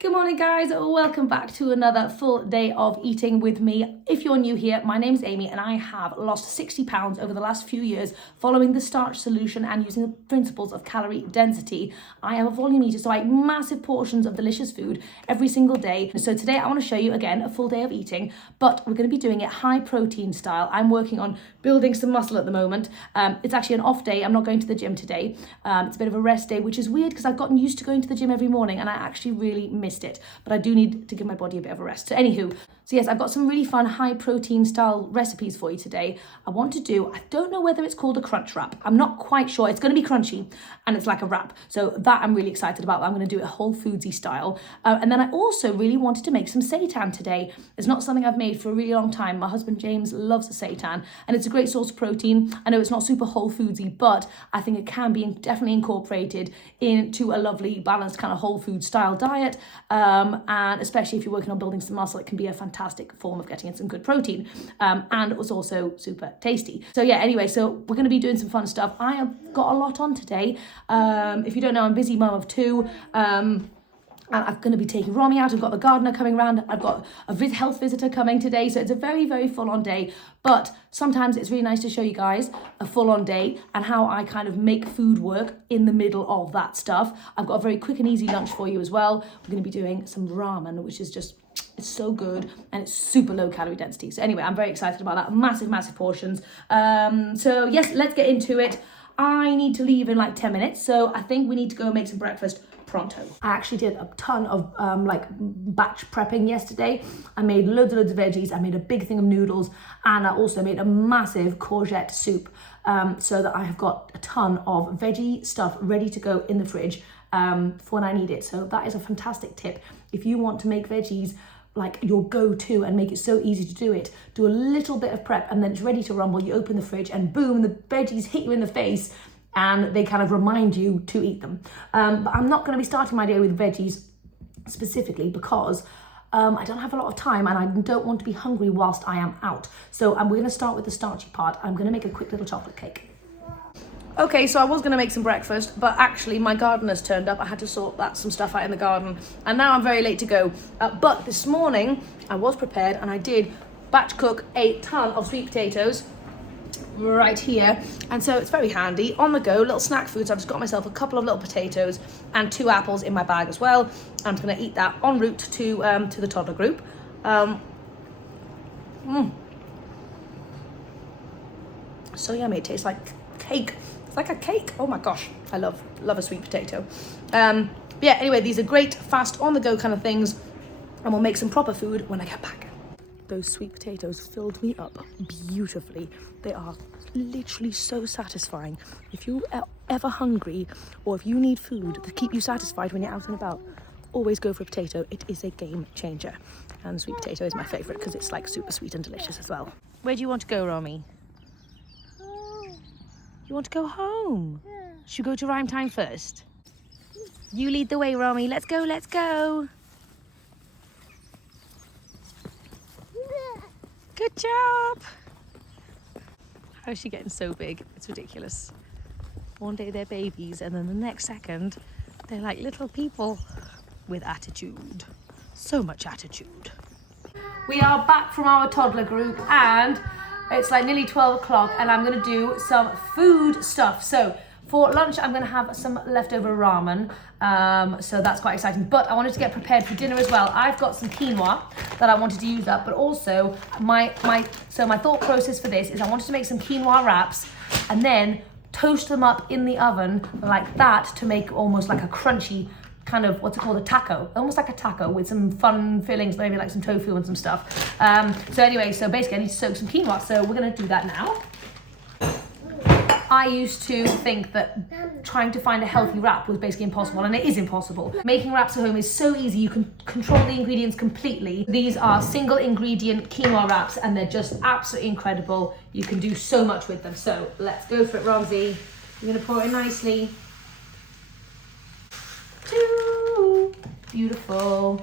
Good morning guys, welcome back to another full day of eating with me. If you're new here, my name's Amy and I have lost 60 pounds over the last few years following the Starch Solution and using the principles of calorie density. I am a volume eater, so I eat massive portions of delicious food every single day. So today I want to show you again a full day of eating, but we're going to be doing it high protein style. I'm working on building some muscle at the moment. It's actually an off day. I'm not going to the gym today. It's a bit of a rest day, which is weird because I've gotten used to going to the gym every morning and I actually really missed it, but I do need to give my body a bit of a rest. So anywho, yes, I've got some really fun high protein style recipes for you today. I don't know whether it's called a crunch wrap. I'm not quite sure. It's going to be crunchy and it's like a wrap. So that I'm really excited about. I'm going to do it Whole Foodsy style. And then I also really wanted to make some seitan today. It's not something I've made for a really long time. My husband James loves the seitan and it's a great source of protein. I know it's not super Whole Foodsy, but I think it can be definitely incorporated into a lovely balanced kind of whole food style diet. And especially if you're working on building some muscle, it can be a fantastic form of getting in some good protein. And it was also super tasty. So yeah, anyway, so we're going to be doing some fun stuff. I have got a lot on today. If you don't know, I'm a busy mum of two. And I'm going to be taking Romy out. I've got the gardener coming around. I've got a health visitor coming today. So it's a very, very full-on day. But sometimes it's really nice to show you guys a full-on day and how I kind of make food work in the middle of that stuff. I've got a very quick and easy lunch for you as well. We're going to be doing some ramen, which is just, it's so good and it's super low calorie density. So anyway, I'm very excited about that. Massive, massive portions. So yes, let's get into it. I need to leave in like 10 minutes. So I think we need to go make some breakfast pronto. I actually did a ton of batch prepping yesterday. I made loads and loads of veggies. I made a big thing of noodles and I also made a massive courgette soup so that I have got a ton of veggie stuff ready to go in the fridge for when I need it. So that is a fantastic tip. If you want to make veggies like your go-to and make it so easy to do it, do a little bit of prep and then it's ready to rumble. You open the fridge and boom, the veggies hit you in the face and they kind of remind you to eat them. But I'm not going to be starting my day with veggies specifically because I don't have a lot of time and I don't want to be hungry whilst I am out. So we're going to start with the starchy part. I'm going to make a quick little chocolate cake. Okay, so I was going to make some breakfast, but actually my gardener's turned up. I had to sort some stuff out in the garden, and now I'm very late to go. But this morning, I was prepared, and I did batch cook a ton of sweet potatoes right here. And so it's very handy, on the go, little snack foods. I've just got myself a couple of little potatoes and 2 apples in my bag as well. I'm just going to eat that en route to the toddler group. So yummy, it tastes like cake. It's like a cake. Oh my gosh, I love a sweet potato. Yeah, anyway, these are great, fast, on-the-go kind of things, and we'll make some proper food when I get back. Those sweet potatoes filled me up beautifully. They are literally so satisfying. If you're ever hungry, or if you need food to keep you satisfied when you're out and about, always go for a potato. It is a game changer. And sweet potato is my favourite because it's like super sweet and delicious as well. Where do you want to go, Romy? You want to go home? Yeah. Should we go to rhyme time first? You lead the way, Romy. Let's go, let's go. Yeah. Good job. How is she getting so big? It's ridiculous. One day they're babies and then the next second they're like little people with attitude. So much attitude. We are back from our toddler group and it's like nearly 12 o'clock and I'm going to do some food stuff. So for lunch, I'm going to have some leftover ramen. So that's quite exciting. But I wanted to get prepared for dinner as well. I've got some quinoa that I wanted to use up, but also my thought process for this is I wanted to make some quinoa wraps and then toast them up in the oven like that to make almost like a crunchy kind of, what's it called, a taco, almost like a taco with some fun fillings, maybe like some tofu and some stuff. So anyway, so basically I need to soak some quinoa, so we're going to do that now. I used to think that trying to find a healthy wrap was basically impossible, and it is impossible. Making wraps at home is so easy. You can control the ingredients completely. These are single ingredient quinoa wraps and they're just absolutely incredible. You can do so much with them. So let's go for it, Romsey. You're going to pour it in nicely. 2. Beautiful.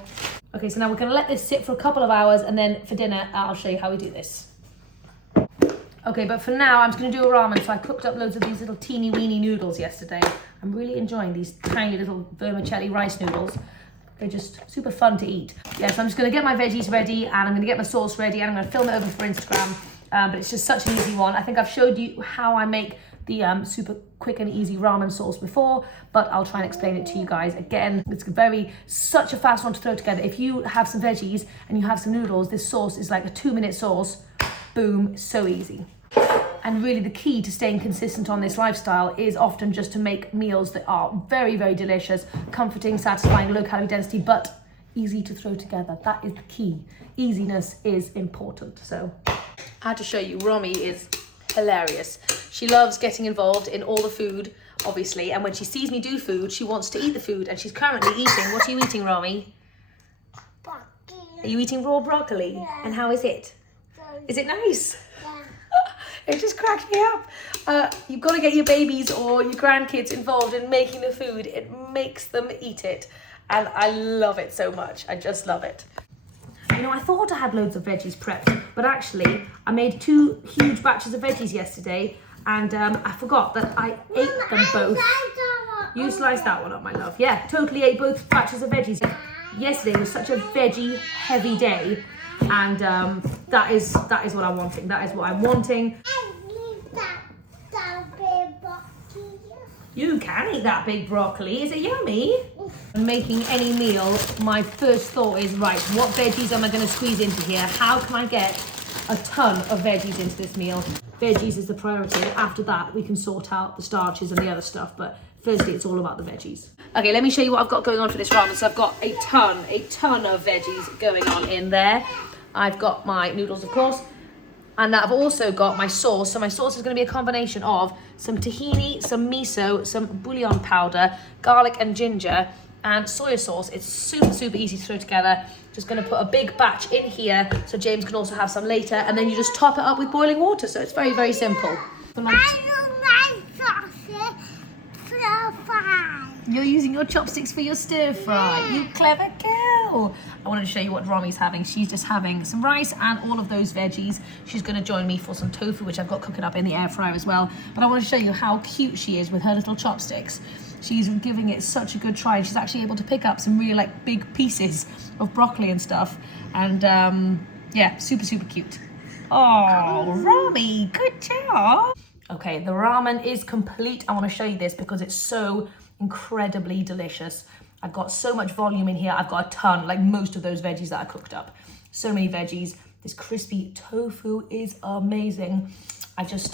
Okay, so now we're going to let this sit for a couple of hours and then for dinner I'll show you how we do this. Okay, but for now I'm just going to do a ramen. So I cooked up loads of these little teeny weeny noodles yesterday. I'm really enjoying these tiny little vermicelli rice noodles. They're just super fun to eat. Yeah, so I'm just gonna get my veggies ready and I'm gonna get my sauce ready and I'm gonna film it over for Instagram. But it's just such an easy one. I think I've showed you how I make the super quick and easy ramen sauce before, but I'll try and explain it to you guys again. It's such a fast one to throw together. If you have some veggies and you have some noodles, this sauce is like a 2-minute sauce. Boom, so easy. And really the key to staying consistent on this lifestyle is often just to make meals that are very, very delicious, comforting, satisfying, low calorie density, but easy to throw together. That is the key. Easiness is important. So I had to show you, Romy is hilarious. She loves getting involved in all the food, obviously, and when she sees me do food, she wants to eat the food, and she's currently eating. What are you eating, Romy? Broccoli. Are you eating raw broccoli? Yeah. And how is it? Is it nice? Yeah. It just cracks me up. You've got to get your babies or your grandkids involved in making the food. It makes them eat it. And I love it so much. I just love it. You know, I thought I had loads of veggies prepped, but actually I made 2 huge batches of veggies yesterday and I forgot that I ate them both. You sliced that one up, my love. Yeah, totally ate both batches of veggies. Yesterday was such a veggie heavy day and that is what I'm wanting. That is what I'm wanting. You can eat that big broccoli. Is it yummy? Making any meal, my first thought is, right, what veggies am I going to squeeze into here? How can I get a ton of veggies into this meal? Veggies is the priority. After that, we can sort out the starches and the other stuff. But firstly, it's all about the veggies. Okay, let me show you what I've got going on for this ramen. So I've got a ton of veggies going on in there. I've got my noodles, of course. And I've also got my sauce. So my sauce is going to be a combination of some tahini, some miso, some bouillon powder, garlic and ginger, and soy sauce. It's super, super easy to throw together. Just going to put a big batch in here so James can also have some later. And then you just top it up with boiling water. So it's very, very simple. You're using your chopsticks for your stir fry. You clever girl. I wanted to show you what Romy's having. She's just having some rice and all of those veggies. She's going to join me for some tofu, which I've got cooking up in the air fryer as well. But I want to show you how cute she is with her little chopsticks. She's giving it such a good try. She's actually able to pick up some really like big pieces of broccoli and stuff. And yeah, super, super cute. Oh, Romy, good job. Okay, the ramen is complete. I want to show you this because it's so incredibly delicious. I've got so much volume in here. I've got a ton, like most of those veggies that I cooked up. So many veggies. This crispy tofu is amazing. I just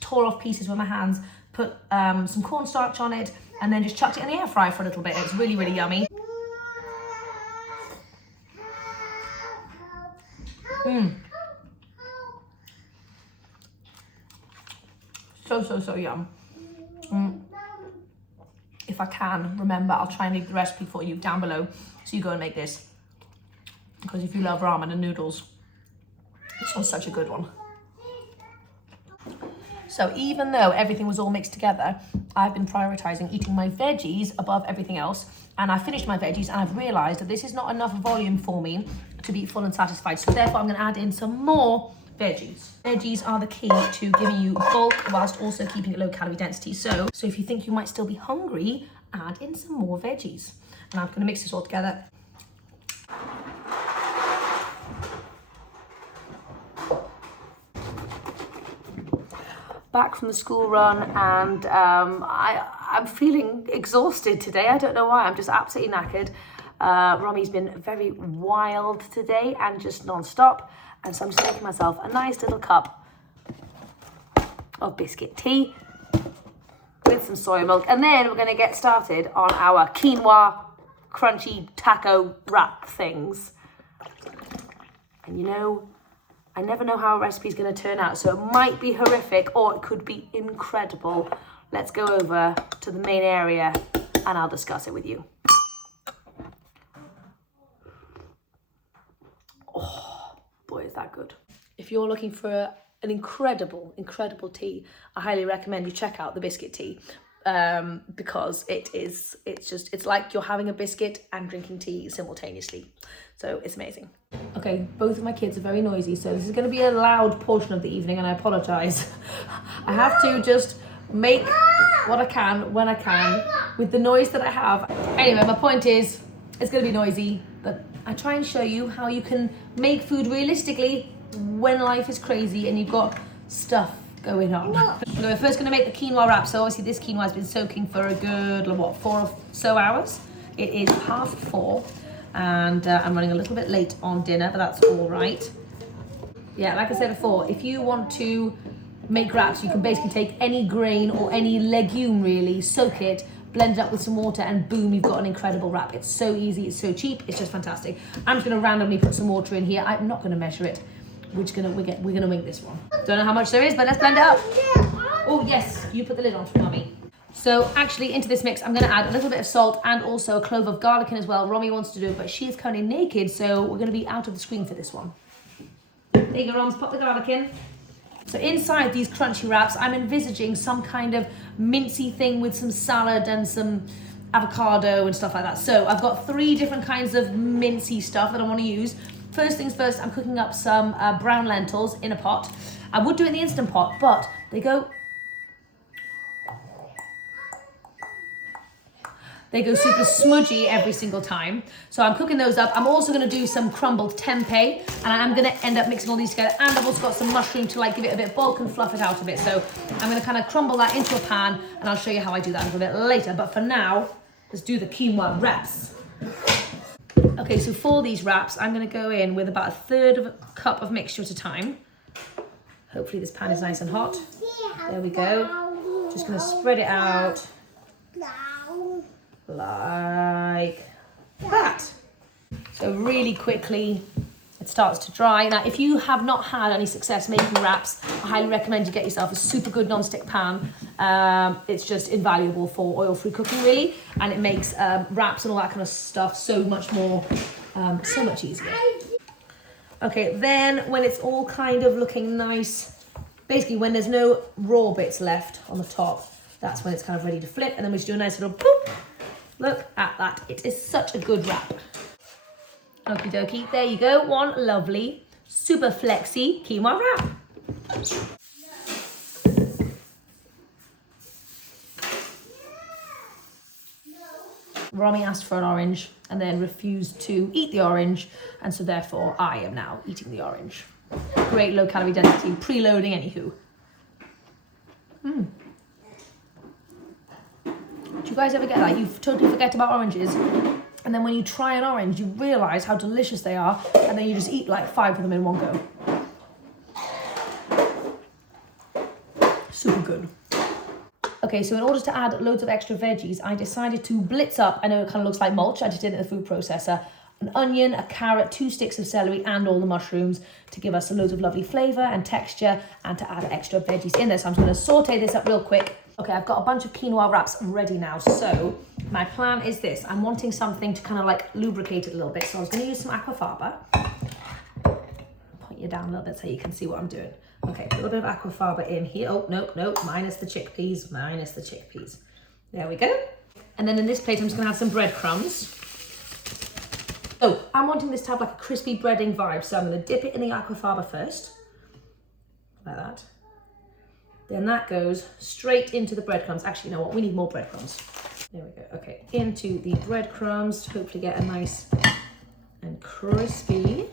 tore off pieces with my hands, put some cornstarch on it, and then just chucked it in the air fryer for a little bit. It's really, really yummy. So yum. If I can remember, I'll try and leave the recipe for you down below so you go and make this, because if you love ramen and noodles, this one's such a good one. So even though everything was all mixed together, I've been prioritizing eating my veggies above everything else, and I finished my veggies and I've realized that this is not enough volume for me to be full and satisfied, so therefore I'm going to add in some more veggies. Veggies are the key to giving you bulk whilst also keeping it low calorie density. So if you think you might still be hungry, add in some more veggies. And I'm going to mix this all together. Back from the school run, and I'm feeling exhausted today. I don't know why. I'm just absolutely knackered. Romy's been very wild today and just non-stop. And so I'm just making myself a nice little cup of biscuit tea with some soy milk. And then we're going to get started on our quinoa crunchy taco wrap things. And you know, I never know how a recipe is going to turn out. So it might be horrific or it could be incredible. Let's go over to the main area and I'll discuss it with you. Boy, is that good. If you're looking for an incredible tea, I highly recommend you check out the biscuit tea, because it's like you're having a biscuit and drinking tea simultaneously. So it's amazing. Okay, both of my kids are very noisy, so this is going to be a loud portion of the evening, and I apologize. I have to just make what I can when I can with the noise that I have. Anyway, my point is, It's gonna be noisy, but I try and show you how you can make food realistically when life is crazy and you've got stuff going on. We're first gonna make the quinoa wrap. So obviously this quinoa has been soaking for a good, what, 4 or so hours? It is 4:30 and I'm running a little bit late on dinner, but that's all right. Yeah, like I said before, if you want to make wraps, you can basically take any grain or any legume really, soak it, blend it up with some water, and boom, you've got an incredible wrap. It's so easy, it's so cheap, it's just fantastic. I'm just gonna randomly put some water in here. I'm not gonna measure it. We're gonna wing this one. Don't know how much there is, but let's blend it up. Oh yes, you put the lid on for Mummy. So actually into this mix, I'm gonna add a little bit of salt and also a clove of garlic in as well. Romy wants to do it, but she is currently naked, so we're gonna be out of the screen for this one. There you go, Roms, pop the garlic in. So inside these crunchy wraps, I'm envisaging some kind of mincy thing with some salad and some avocado and stuff like that. So I've got 3 different kinds of mincy stuff that I want to use. First things first, I'm cooking up some brown lentils in a pot. I would do it in the Instant Pot, but they go super smudgy every single time. So I'm cooking those up. I'm also gonna do some crumbled tempeh, and I'm gonna end up mixing all these together. And I've also got some mushroom to like give it a bit of bulk and fluff it out a bit. So I'm gonna kind of crumble that into a pan, and I'll show you how I do that a little bit later. But for now, let's do the quinoa wraps. Okay, so for these wraps, I'm gonna go in with about 1/3 of a cup of mixture at a time. Hopefully this pan is nice and hot. There we go. Just gonna spread it out like that. So really quickly it starts to dry. Now if you have not had any success making wraps, I highly recommend you get yourself a super good non-stick pan. It's just invaluable for oil-free cooking really, and it makes wraps and all that kind of stuff so much more so much easier. Okay, then when it's all kind of looking nice, basically when there's no raw bits left on the top, that's when it's kind of ready to flip, and then we just do a nice little boop. Look at that, it is such a good wrap. Okie dokie, there you go, one lovely, super flexy quinoa wrap. Romy asked for an orange and then refused to eat the orange, and so therefore I am now eating the orange. Great low calorie density, preloading anywho. Do you guys ever get that? You totally forget about oranges, and then when you try an orange, you realise how delicious they are, and then you just eat like 5 of them in one go. Super good. Okay, so in order to add loads of extra veggies, I decided to blitz up, I know it kind of looks like mulch, I just did it in the food processor, an onion, a carrot, 2 sticks of celery, and all the mushrooms to give us loads of lovely flavour and texture, and to add extra veggies in there. So I'm just going to saute this up real quick. Okay, I've got a bunch of quinoa wraps ready now. So my plan is this. I'm wanting something to kind of like lubricate it a little bit. So I was going to use some aquafaba. Point you down a little bit so you can see what I'm doing. Okay, a little bit of aquafaba in here. Oh, no, minus the chickpeas, There we go. And then in this plate, I'm just going to have some breadcrumbs. So I'm wanting this to have like a crispy breading vibe. So I'm going to dip it in the aquafaba first, like that. Then that goes straight into the breadcrumbs. Actually, you know what? We need more breadcrumbs. There we go. Okay, into the breadcrumbs to hopefully get a nice and crispy.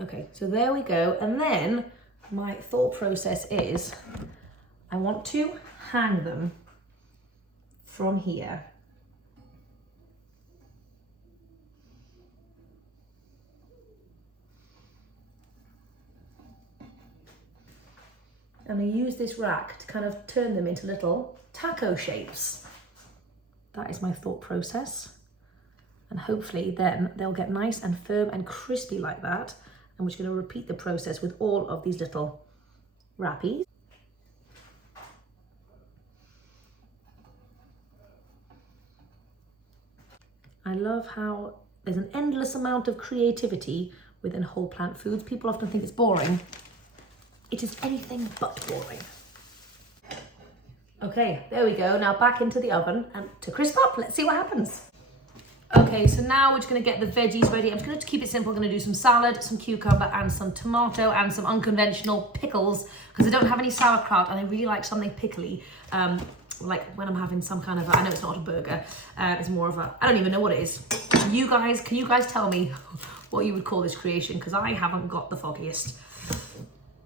Okay, so there we go. And then my thought process is I want to hang them from here. And I use this rack to kind of turn them into little taco shapes. That is my thought process. And hopefully then they'll get nice and firm and crispy like that. And we're just going to repeat the process with all of these little wrappies. I love how there's an endless amount of creativity within whole plant foods. People often think it's boring. It is anything but boring. Okay, there we go. Now back into the oven and to crisp up. Let's see what happens. Okay, so now we're just gonna get the veggies ready. I'm just gonna keep it simple. I'm gonna do some salad, some cucumber, and some tomato, and some unconventional pickles, because I don't have any sauerkraut and I really like something pickly. like when I'm having some kind of, I know it's not a burger, it's more of a, I don't even know what it is. Can you guys tell me what you would call this creation? Because I haven't got the foggiest.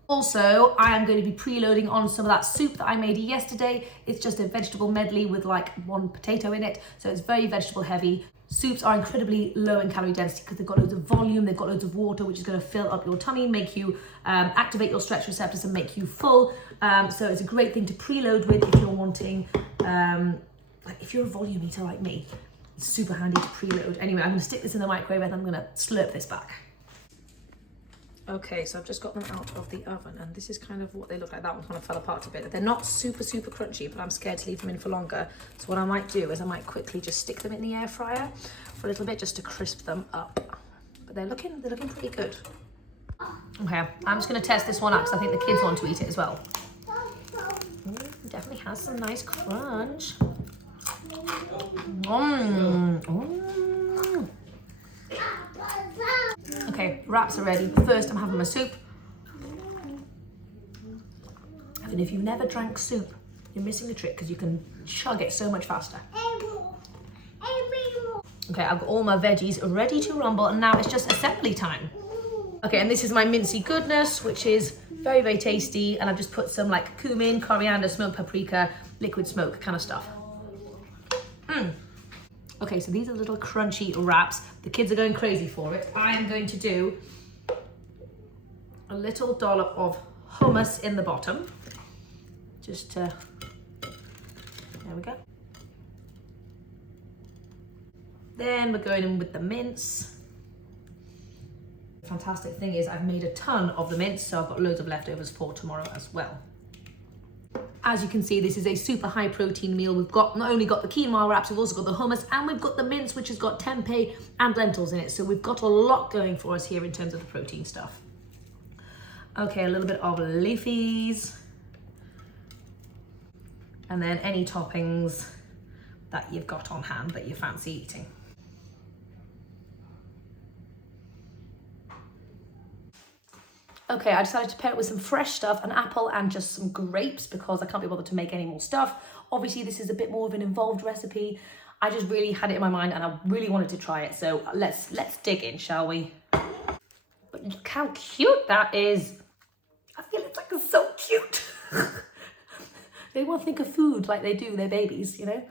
Also, I am going to be preloading on some of that soup that I made yesterday. It's just a vegetable medley with like 1 potato in it. So it's very vegetable heavy. Soups are incredibly low in calorie density because they've got loads of volume, they've got loads of water, which is going to fill up your tummy, make you activate your stretch receptors and make you full. So it's a great thing to preload with if you're wanting, like if you're a volume eater like me, it's super handy to preload. Anyway, I'm going to stick this in the microwave and I'm going to slurp this back. Okay, so I've just got them out of the oven and this is kind of what they look like. That one kind of fell apart a bit. They're not super crunchy, but I'm scared to leave them in for longer. So what I might do is I might quickly just stick them in the air fryer for a little bit just to crisp them up. But they're looking pretty good. Okay, I'm just gonna test this one out because I think the kids want to eat it as well. Definitely has some nice crunch. Okay, wraps are ready. First, I'm having my soup. And if you've never drank soup, you're missing a trick because you can chug it so much faster. Okay, I've got all my veggies ready to rumble and now it's just assembly time. Okay, and this is my mincy goodness, which is very tasty. And I've just put some like cumin, coriander, smoked paprika, liquid smoke kind of stuff. Okay, so these are little crunchy wraps. The kids are going crazy for it. I am going to do a little dollop of hummus in the bottom. Just to, there we go. Then we're going in with the mince. The fantastic thing is I've made a ton of the mince, so I've got loads of leftovers for tomorrow as well. As you can see, this is a super high protein meal. We've got not only got the quinoa wraps, we've also got the hummus and we've got the mince, which has got tempeh and lentils in it. So we've got a lot going for us here in terms of the protein stuff. Okay, a little bit of leafies. And then any toppings that you've got on hand that you fancy eating. Okay, I decided to pair it with some fresh stuff, an apple and just some grapes because I can't be bothered to make any more stuff. Obviously, this is a bit more of an involved recipe. I just really had it in my mind and I really wanted to try it. So let's dig in, shall we? But look how cute that is. I feel it's like so cute. They won't think of food like they do their babies, you know?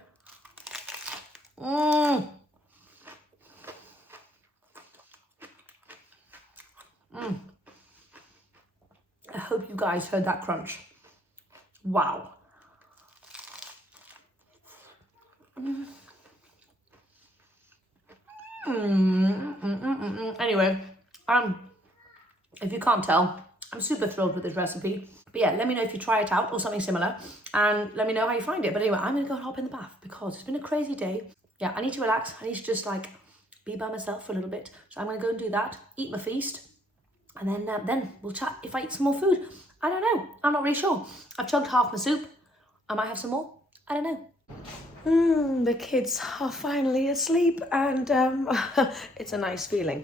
I hope you guys heard that crunch. Wow. Anyway, if you can't tell, I'm super thrilled with this recipe. But yeah, let me know if you try it out or something similar and let me know how you find it. But anyway, I'm gonna go and hop in the bath because it's been a crazy day. Yeah, I need to relax. I need to just like be by myself for a little bit. So I'm gonna go and do that, eat my feast, and then we'll chat if I eat some more food. I don't know, I'm not really sure. I've chugged half my soup. I might have some more, I don't know. The kids are finally asleep and it's a nice feeling.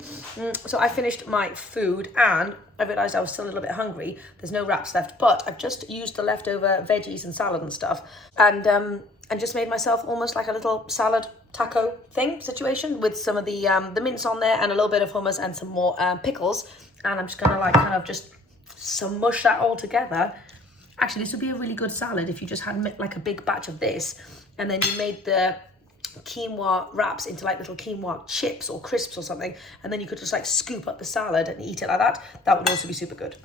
So I finished my food and I realised I was still a little bit hungry. There's no wraps left, but I've just used the leftover veggies and salad and stuff and just made myself almost like a little salad taco thing situation with some of the mince on there and a little bit of hummus and some more pickles. And I'm just gonna like kind of just smush that all together. Actually, this would be a really good salad if you just had like a big batch of this and then you made the quinoa wraps into like little quinoa chips or crisps or something, and then you could just like scoop up the salad and eat it like that. That would also be super good.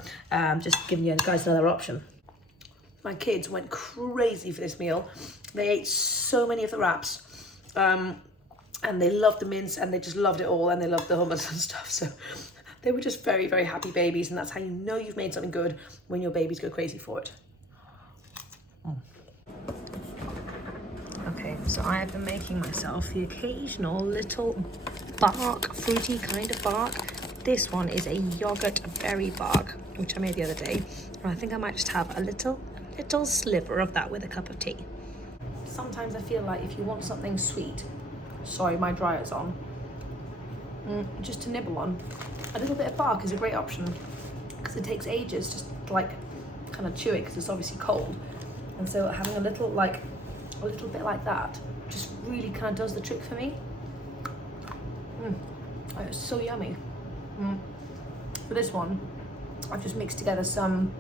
Just giving you guys another option. My kids went crazy for this meal. They ate so many of the wraps and they loved the mince and they just loved it all and they loved the hummus and stuff. So they were just very, very happy babies, and that's how you know you've made something good, when your babies go crazy for it. Okay, so I have been making myself the occasional little bark, fruity kind of bark. This one is a yogurt berry bark, which I made the other day. And I think I might just have a little sliver of that with a cup of tea. Sometimes I feel like if you want something sweet, sorry, my dryer's on, just to nibble on, a little bit of bark is a great option because it takes ages just to like kind of chew it because it's obviously cold. And so having a little like a little bit like that just really kind of does the trick for me. It's so yummy. For this one, I've just mixed together some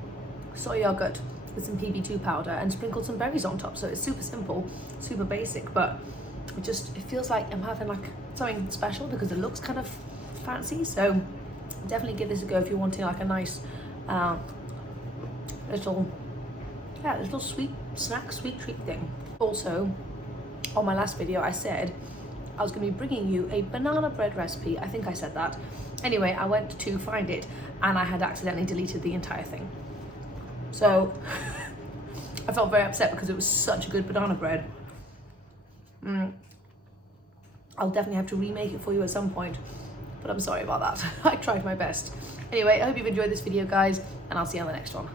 soy yogurt with some PB2 powder and sprinkled some berries on top. So it's super simple, super basic, but it feels like I'm having like something special because it looks kind of fancy. So definitely give this a go if you're wanting like a nice little sweet snack, sweet treat thing. Also, on my last video, I said I was going to be bringing you a banana bread recipe. I think I said that. Anyway, I went to find it and I had accidentally deleted the entire thing. So I felt very upset because it was such a good banana bread. I'll definitely have to remake it for you at some point, but I'm sorry about that. I tried my best. Anyway, I hope you've enjoyed this video, guys, and I'll see you on the next one.